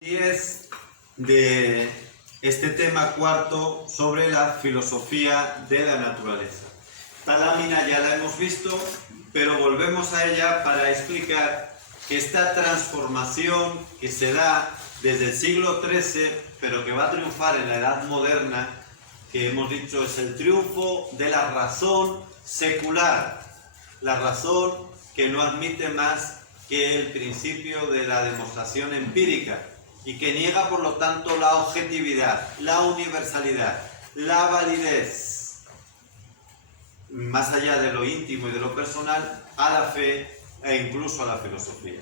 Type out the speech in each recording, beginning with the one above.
10 de este tema cuarto sobre la filosofía de la naturaleza. Esta lámina ya la hemos visto, pero volvemos a ella para explicar que esta transformación que se da desde el siglo XIII, pero que va a triunfar en la Edad Moderna, que hemos dicho es el triunfo de la razón secular, la razón que no admite más que el principio de la demostración empírica y que niega, por lo tanto, la objetividad, la universalidad, la validez, más allá de lo íntimo y de lo personal, a la fe e incluso a la filosofía.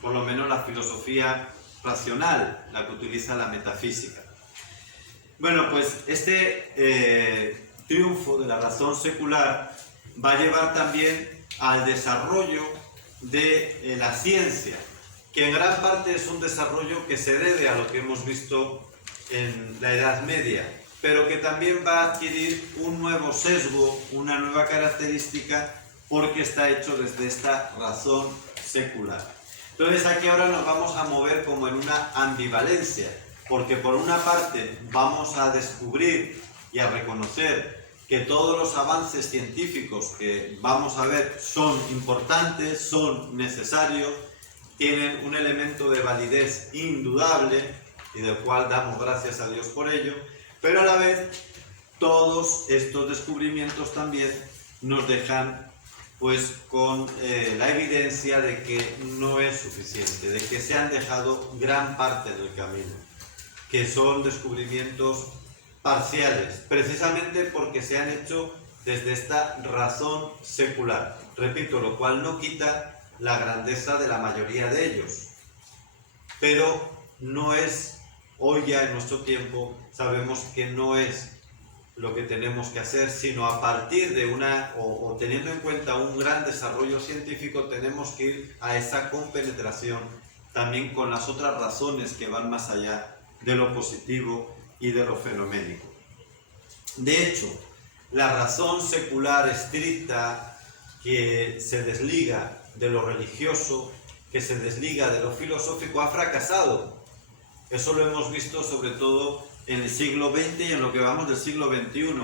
Por lo menos la filosofía racional, la que utiliza la metafísica. Bueno, pues este triunfo de la razón secular va a llevar también al desarrollo de la ciencia, que en gran parte es un desarrollo que se debe a lo que hemos visto en la Edad Media, pero que también va a adquirir un nuevo sesgo, una nueva característica, porque está hecho desde esta razón secular. Entonces aquí ahora nos vamos a mover como en una ambivalencia, porque por una parte vamos a descubrir y a reconocer que todos los avances científicos que vamos a ver son importantes, son necesarios, tienen un elemento de validez indudable y del cual damos gracias a Dios por ello, pero a la vez todos estos descubrimientos también nos dejan pues con la evidencia de que no es suficiente, de que se han dejado gran parte del camino, que son descubrimientos parciales, precisamente porque se han hecho desde esta razón secular. Repito, lo cual no quita la grandeza de la mayoría de ellos, pero no es, hoy ya en nuestro tiempo, sabemos que no es lo que tenemos que hacer, sino a partir de o teniendo en cuenta un gran desarrollo científico, tenemos que ir a esa compenetración también con las otras razones que van más allá de lo positivo y de lo fenoménico. De hecho, la razón secular estricta que se desliga de lo religioso, que se desliga de lo filosófico, ha fracasado. Eso lo hemos visto sobre todo en el siglo XX y en lo que vamos del siglo XXI.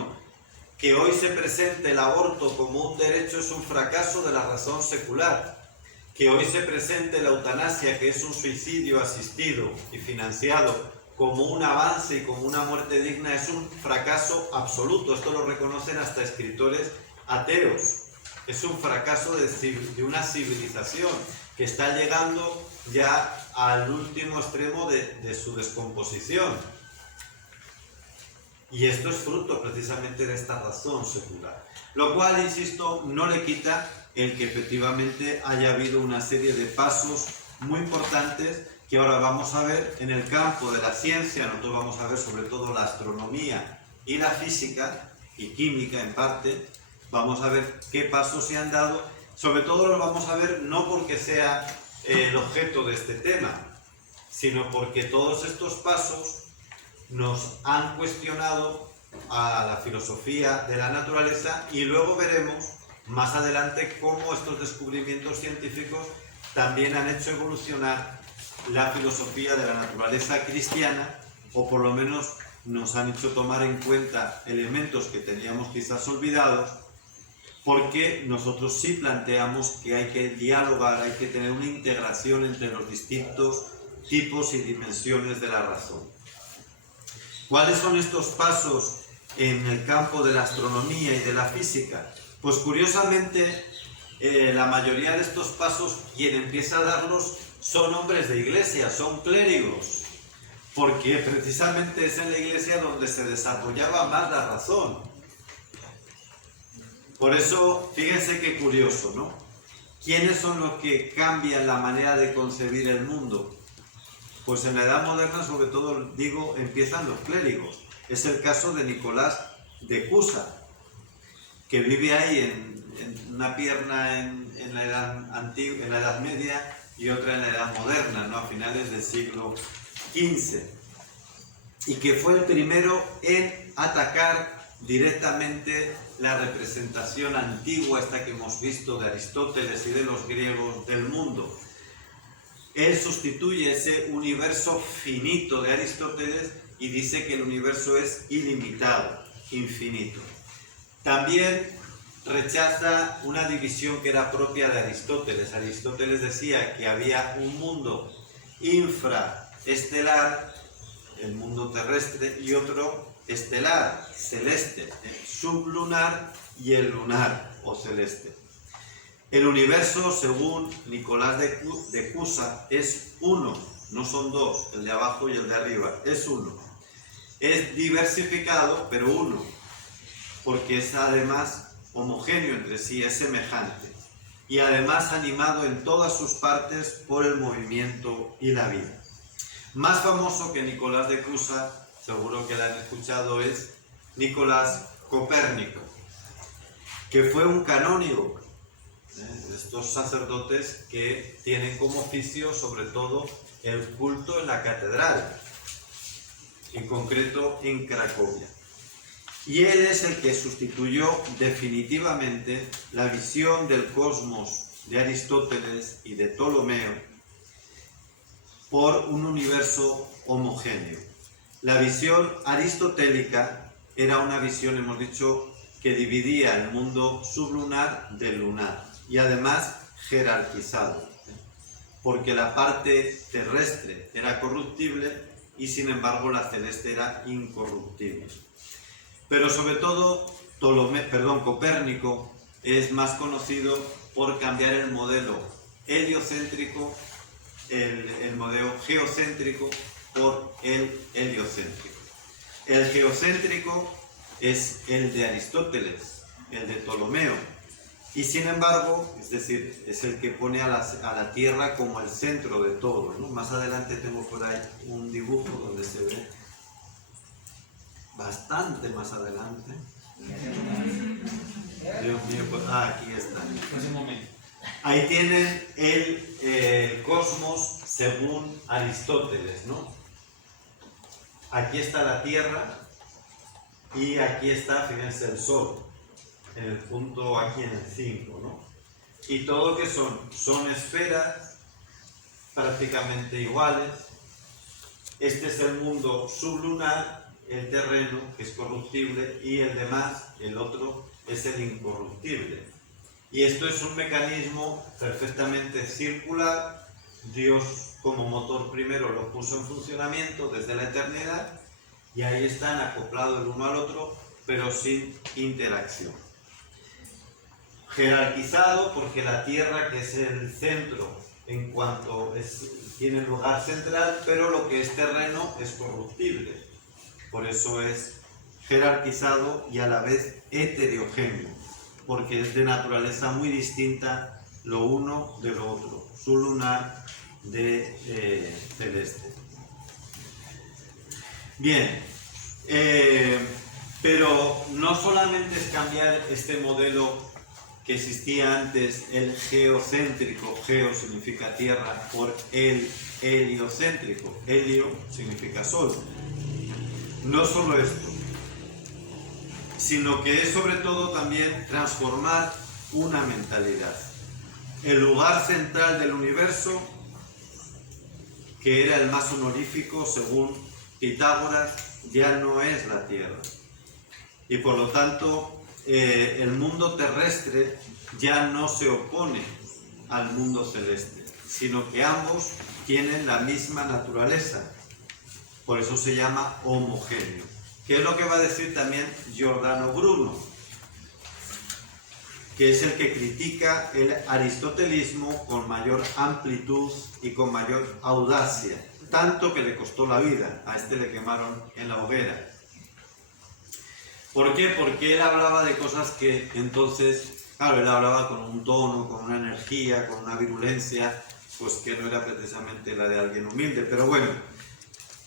Que hoy se presente el aborto como un derecho es un fracaso de la razón secular. Que hoy se presente la eutanasia, que es un suicidio asistido y financiado, como un avance y como una muerte digna, es un fracaso absoluto. Esto lo reconocen hasta escritores ateos. Es un fracaso de una civilización que está llegando ya al último extremo de su descomposición. Y esto es fruto precisamente de esta razón secular. Lo cual, insisto, no le quita el que efectivamente haya habido una serie de pasos muy importantes que ahora vamos a ver en el campo de la ciencia. Nosotros vamos a ver sobre todo la astronomía y la física y química en parte. Vamos a ver qué pasos se han dado. Sobre todo lo vamos a ver no porque sea el objeto de este tema, sino porque todos estos pasos nos han cuestionado a la filosofía de la naturaleza, y luego veremos más adelante cómo estos descubrimientos científicos también han hecho evolucionar la filosofía de la naturaleza cristiana, o por lo menos nos han hecho tomar en cuenta elementos que teníamos quizás olvidados, porque nosotros sí planteamos que hay que dialogar, hay que tener una integración entre los distintos tipos y dimensiones de la razón. ¿Cuáles son estos pasos en el campo de la astronomía y de la física? Pues curiosamente, la mayoría de estos pasos, quien empieza a darlos son hombres de iglesia, son clérigos, porque precisamente es en la iglesia donde se desarrollaba más la razón. Por eso, fíjense qué curioso, ¿no? ¿Quiénes son los que cambian la manera de concebir el mundo? Pues en la Edad Moderna, sobre todo, digo, empiezan los clérigos. Es el caso de Nicolás de Cusa, que vive ahí en una pierna en la Edad Antigua, en la Edad Media, y otra en la Edad Moderna, ¿no? A finales del siglo XV. Y que fue el primero en atacar directamente la representación antigua, esta que hemos visto de Aristóteles y de los griegos del mundo. Él sustituye ese universo finito de Aristóteles y dice que el universo es ilimitado, infinito. También rechaza una división que era propia de Aristóteles. Aristóteles decía que había un mundo infraestelar, el mundo terrestre, y otro estelar, celeste, sublunar y el lunar o celeste. El universo, según Nicolás de Cusa, es uno, no son dos, el de abajo y el de arriba, es uno. Es diversificado, pero uno, porque es además homogéneo entre sí, es semejante, y además animado en todas sus partes por el movimiento y la vida. Más famoso que Nicolás de Cusa, seguro que lo han escuchado, es Nicolás Copérnico, que fue un canónigo, estos sacerdotes que tienen como oficio sobre todo el culto en la catedral, en concreto en Cracovia. Y él es el que sustituyó definitivamente la visión del cosmos de Aristóteles y de Ptolomeo por un universo homogéneo. La visión aristotélica era una visión, hemos dicho, que dividía el mundo sublunar del lunar y además jerarquizado, porque la parte terrestre era corruptible y sin embargo la celeste era incorruptible. Pero sobre todo Copérnico es más conocido por cambiar el modelo heliocéntrico, el modelo geocéntrico por el heliocéntrico. El geocéntrico es el de Aristóteles, el de Ptolomeo, y sin embargo, es decir, es el que pone a la Tierra como el centro de todo, ¿no? Más adelante tengo por ahí un dibujo donde se ve bastante más adelante. Dios mío, pues, aquí está. Ahí tienen el cosmos según Aristóteles, ¿no? Aquí está la Tierra y aquí está, fíjense, el Sol, en el punto aquí en el 5, ¿no? Y todo lo que son esferas prácticamente iguales. Este es el mundo sublunar, el terreno, que es corruptible, y el demás, el otro, es el incorruptible. Y esto es un mecanismo perfectamente circular. Dios, como motor primero, lo puso en funcionamiento desde la eternidad, y ahí están acoplados el uno al otro, pero sin interacción. Jerarquizado, porque la Tierra, que es el centro, en cuanto tiene el lugar central, pero lo que es terreno es corruptible. Por eso es jerarquizado y a la vez heterogéneo, porque es de naturaleza muy distinta lo uno de lo otro, sublunar de celeste. Bien, pero no solamente es cambiar este modelo que existía antes, el geocéntrico, geo significa tierra, por el heliocéntrico, helio significa sol. No solo esto, sino que es sobre todo también transformar una mentalidad. El lugar central del universo, que era el más honorífico según Pitágoras, ya no es la Tierra. Y por lo tanto, el mundo terrestre ya no se opone al mundo celeste, sino que ambos tienen la misma naturaleza. Por eso se llama homogéneo. ¿Qué es lo que va a decir también Giordano Bruno? Que es el que critica el aristotelismo con mayor amplitud y con mayor audacia, tanto que le costó la vida. A este le quemaron en la hoguera. ¿Por qué? Porque él hablaba de cosas que entonces, claro, él hablaba con un tono, con una energía, con una virulencia, pues que no era precisamente la de alguien humilde. Pero bueno,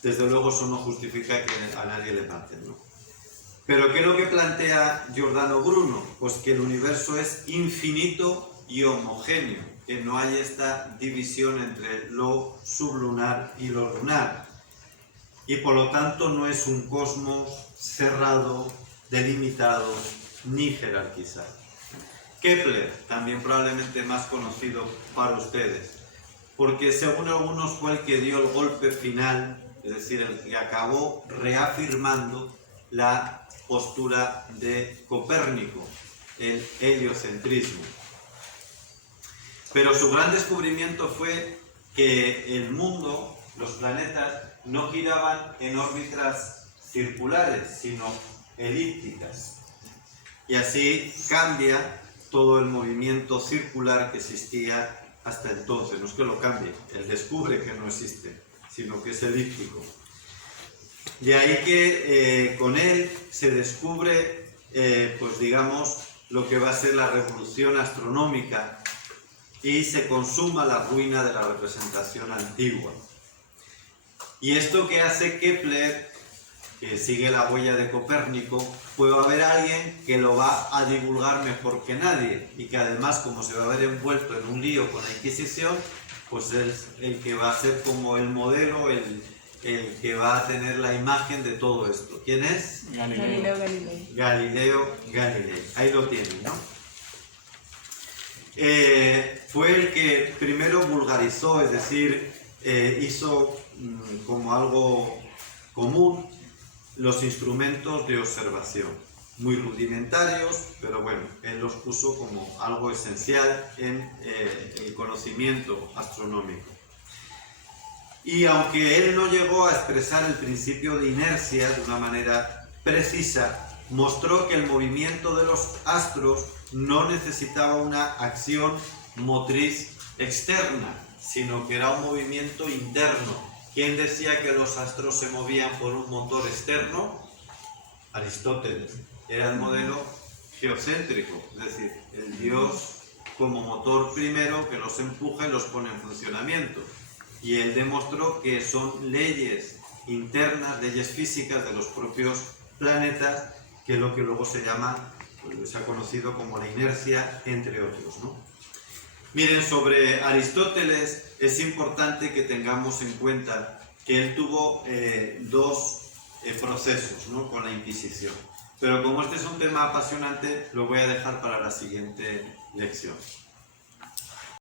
desde luego eso no justifica que a nadie le maten, ¿no? Pero ¿qué es lo que plantea Giordano Bruno? Pues que el universo es infinito y homogéneo, que no hay esta división entre lo sublunar y lo lunar. Y por lo tanto no es un cosmos cerrado, delimitado ni jerarquizado. Kepler, también probablemente más conocido para ustedes, porque según algunos fue el que dio el golpe final, es decir, el que acabó reafirmando la postura de Copérnico, el heliocentrismo. Pero su gran descubrimiento fue que el mundo, los planetas, no giraban en órbitas circulares, sino elípticas. Y así cambia todo el movimiento circular que existía hasta entonces. No es que lo cambie, él descubre que no existe, sino que es elíptico. De ahí que con él se descubre, pues digamos, lo que va a ser la revolución astronómica y se consuma la ruina de la representación antigua. Y esto que hace Kepler, que sigue la huella de Copérnico, puede haber alguien que lo va a divulgar mejor que nadie y que además, como se va a ver envuelto en un lío con la Inquisición, pues es el que va a ser como el modelo, el que va a tener la imagen de todo esto. ¿Quién es? Galileo Galilei. Galileo Galilei. Ahí lo tienen, ¿no? Fue el que primero vulgarizó, es decir, hizo como algo común los instrumentos de observación, muy rudimentarios, pero bueno, él los puso como algo esencial en el conocimiento astronómico. Y aunque él no llegó a expresar el principio de inercia de una manera precisa, mostró que el movimiento de los astros no necesitaba una acción motriz externa, sino que era un movimiento interno. ¿Quién decía que los astros se movían por un motor externo? Aristóteles. Era el modelo geocéntrico, es decir, el Dios como motor primero que los empuja y los pone en funcionamiento. Y él demostró que son leyes internas, leyes físicas de los propios planetas, que es lo que luego se llama, pues, se ha conocido como la inercia, entre otros, ¿no? Miren, sobre Aristóteles es importante que tengamos en cuenta que él tuvo dos procesos, ¿no?, con la Inquisición. Pero como este es un tema apasionante, lo voy a dejar para la siguiente lección.